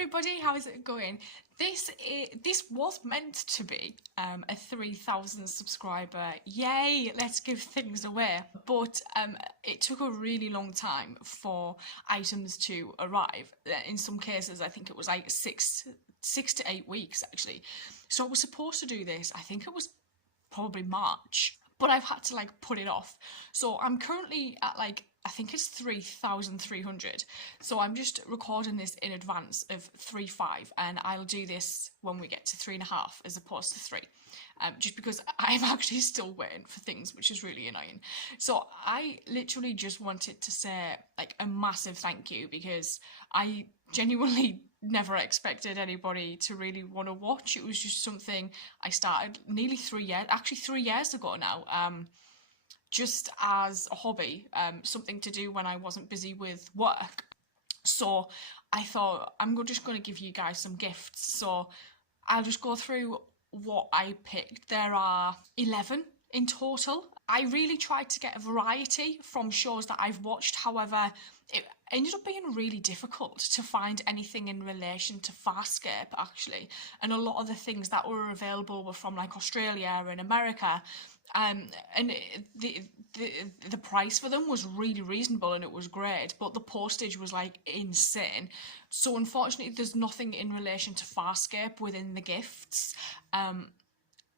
everybody, how's it going? This was meant to be a 3,000 subscriber, yay, let's give things away, but it took a really long time for items to arrive. In some cases I think it was like six to 8 weeks actually. So I was supposed to do this, I think it was probably March, but I've had to like put it off. So I'm currently at like, I think it's 3,300. So I'm just recording this in advance of 3.5, and I'll do this when we get to 3.5 as opposed to 3. Just because I'm actually still waiting for things, which is really annoying. So I literally just wanted to say like a massive thank you, because I genuinely never expected anybody to really want to watch. It was just something I started nearly 3 years ago now. Just as a hobby, something to do when I wasn't busy with work. So I thought I'm just going to give you guys some gifts. So I'll just go through what I picked. There are 11 in total. I really tried to get a variety from shows that I've watched, however, it ended up being really difficult to find anything in relation to Farscape actually, and a lot of the things that were available were from like Australia and America, and the price for them was really reasonable and it was great, but the postage was like insane. So unfortunately there's nothing in relation to Farscape within the gifts.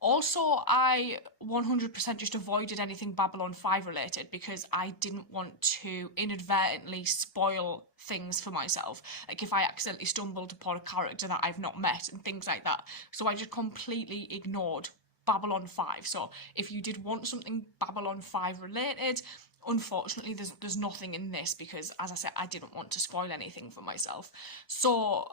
Also, I 100% just avoided anything Babylon 5 related because I didn't want to inadvertently spoil things for myself. Like if I accidentally stumbled upon a character that I've not met and things like that. So I just completely ignored Babylon 5. So if you did want something Babylon 5 related, unfortunately there's nothing in this because, as I said, I didn't want to spoil anything for myself. So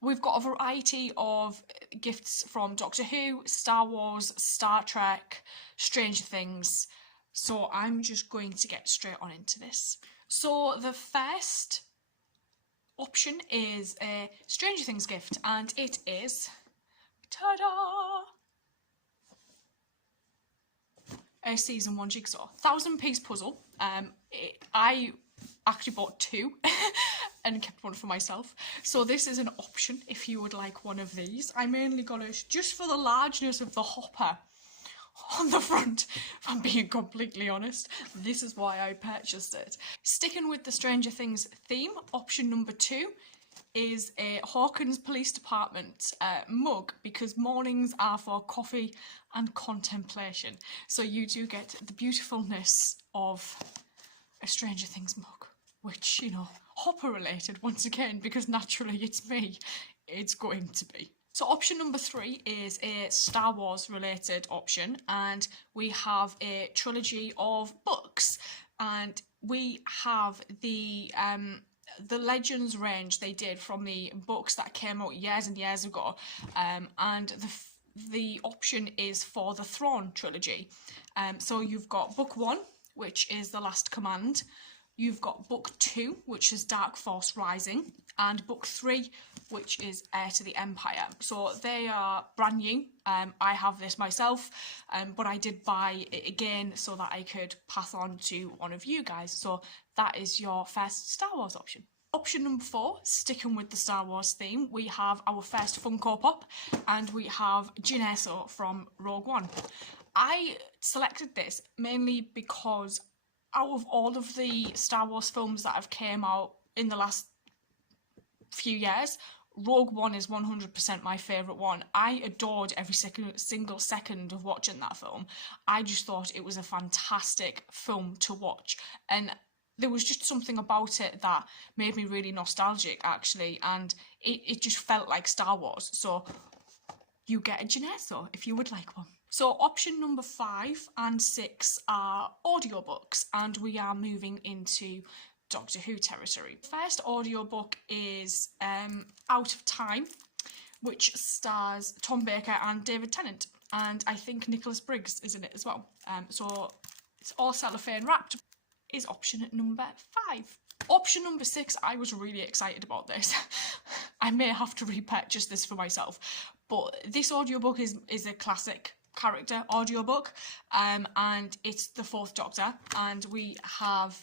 we've got a variety of gifts from Doctor Who, Star Wars, Star Trek, Stranger Things. So I'm just going to get straight on into this. So the first option is a Stranger Things gift, and it is, ta-da! A season 1 jigsaw, 1,000-piece puzzle. I actually bought 2 and kept one for myself. So this is an option if you would like one of these. I mainly got it just for the largeness of the hopper on the front, if I'm being completely honest. This is why I purchased it. Sticking with the Stranger Things theme, option number 2 is a Hawkins Police Department mug, because mornings are for coffee and contemplation. So you do get the beautifulness of a Stranger Things mug, which, you know, Hopper related once again, because naturally it's me, it's going to be. So option number 3 is a Star Wars related option, and we have a trilogy of books, and we have the Legends range they did from the books that came out years and years ago, and the option is for the Thrawn trilogy. So you've got book 1, which is The Last Command. You've got book 2, which is Dark Force Rising, and book 3, which is Heir to the Empire. So they are brand new. I have this myself, but I did buy it again so that I could pass on to one of you guys. So that is your first Star Wars option. Option number 4, sticking with the Star Wars theme, we have our first Funko Pop, and we have Jyn Erso from Rogue One. I selected this mainly because out of all of the Star Wars films that have came out in the last few years, Rogue One is 100% my favourite one. I adored every single second of watching that film. I just thought it was a fantastic film to watch, and there was just something about it that made me really nostalgic actually, and it just felt like Star Wars. So you get a Jyn Erso if you would like one. So option number 5 and 6 are audiobooks, and we are moving into Doctor Who territory. First audiobook is Out of Time, which stars Tom Baker and David Tennant, and I think Nicholas Briggs is in it as well. So it's all cellophane wrapped, is option number 5. Option number 6, I was really excited about this. I may have to repurchase this for myself, but this audiobook is a classic character audiobook, and it's the 4th Doctor, and we have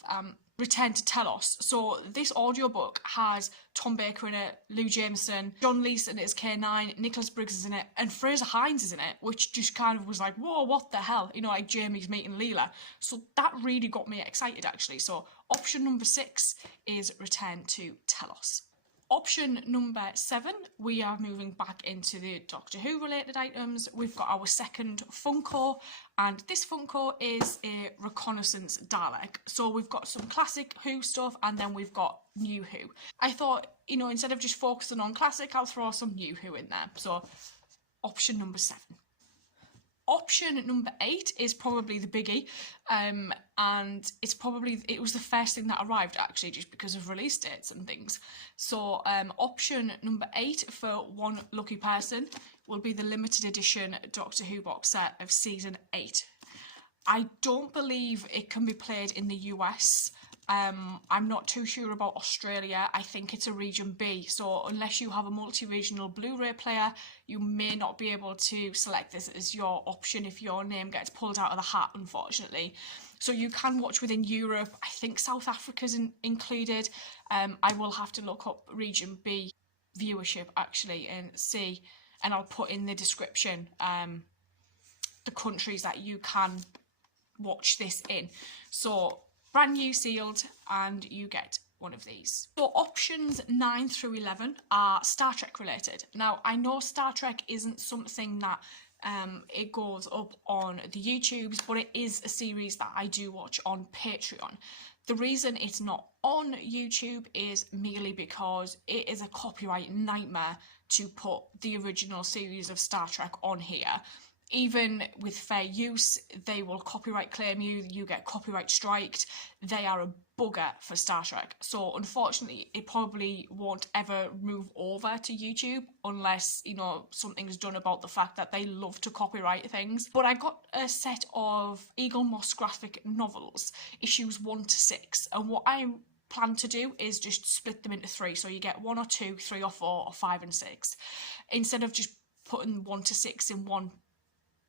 Return to Telos. So this audiobook has Tom Baker in it, Lou Jameson, John Leeson is K9, Nicholas Briggs is in it, and Fraser Hines is in it, which just kind of was like, whoa, what the hell? You know, like Jamie's meeting Leela. So that really got me excited, actually. So option number 6 is Return to Telos. Option number 7, we are moving back into the Doctor Who related items. We've got our second Funko, and this Funko is a Reconnaissance Dalek. So we've got some classic Who stuff, and then we've got new Who. I thought, you know, instead of just focusing on classic, I'll throw some new Who in there. So option number 7. Option number 8 is probably the biggie, and it was the first thing that arrived, actually, just because of release dates and things. So option number 8 for one lucky person will be the limited edition Doctor Who box set of season 8. I don't believe it can be played in the US. I'm not too sure about Australia. I think it's a region B, so unless you have a multi-regional Blu-ray player, you may not be able to select this as your option if your name gets pulled out of the hat, unfortunately. So you can watch within Europe. I think South Africa's included. I will have to look up region B viewership, actually, and see, and I'll put in the description the countries that you can watch this in. So brand new sealed, and you get one of these. So options 9 through 11 are Star Trek related. Now, I know Star Trek isn't something that it goes up on the YouTubes, but it is a series that I do watch on Patreon. The reason it's not on YouTube is merely because it is a copyright nightmare to put the original series of Star Trek on here. Even with fair use, they will copyright claim you, you get copyright striked. They are a bugger for Star Trek. So unfortunately, it probably won't ever move over to YouTube unless, you know, something's done about the fact that they love to copyright things. But I got a set of Eagle Moss graphic novels, issues 1 to 6, and what I plan to do is just split them into 3. So you get 1 or 2, 3 or 4, or 5 and 6. Instead of just putting 1 to 6 in one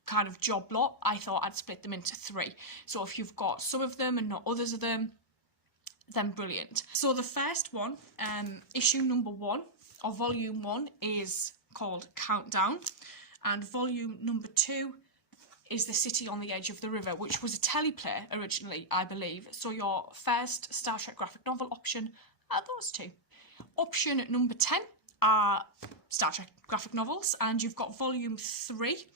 kind of job lot, I thought I'd split them into 3. So if you've got some of them and not others of them, then brilliant. So the first one, issue number 1, or volume 1, is called Countdown, and volume number 2 is The City on the Edge of the River, which was a teleplay originally, I believe. So your first Star Trek graphic novel option are those 2. Option number 10 are Star Trek graphic novels, and you've got volume 3,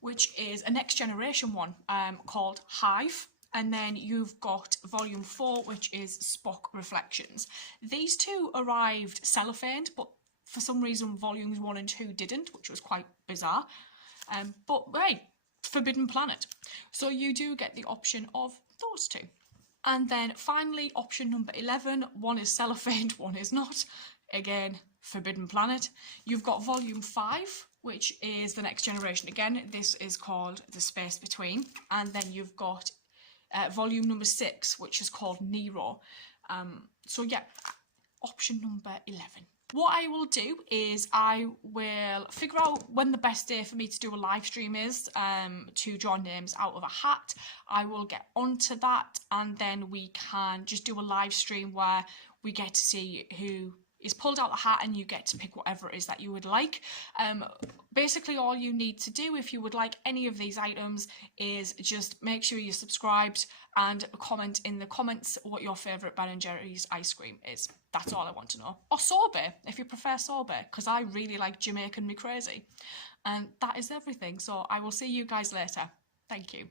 which is a Next Generation one called Hive. And then you've got volume 4, which is Spock Reflections. These 2 arrived cellophaned, but for some reason volumes 1 and 2 didn't, which was quite bizarre. But hey, Forbidden Planet. So you do get the option of those 2. And then finally, option number 11, one is cellophaned, one is not. Again, Forbidden Planet. You've got volume 5, which is The Next Generation. Again, this is called The Space Between. And then you've got volume number 6, which is called Nero. So yeah, option number 11. What I will do is I will figure out when the best day for me to do a live stream is to draw names out of a hat. I will get onto that, and then we can just do a live stream where we get to see who is pulled out the hat, and you get to pick whatever it is that you would like. Basically, all you need to do if you would like any of these items is just make sure you're subscribed and comment in the comments what your favourite Ben & Jerry's ice cream is. That's all I want to know. Or sorbet, if you prefer sorbet, because I really like Jamaican me crazy. And that is everything. So I will see you guys later. Thank you.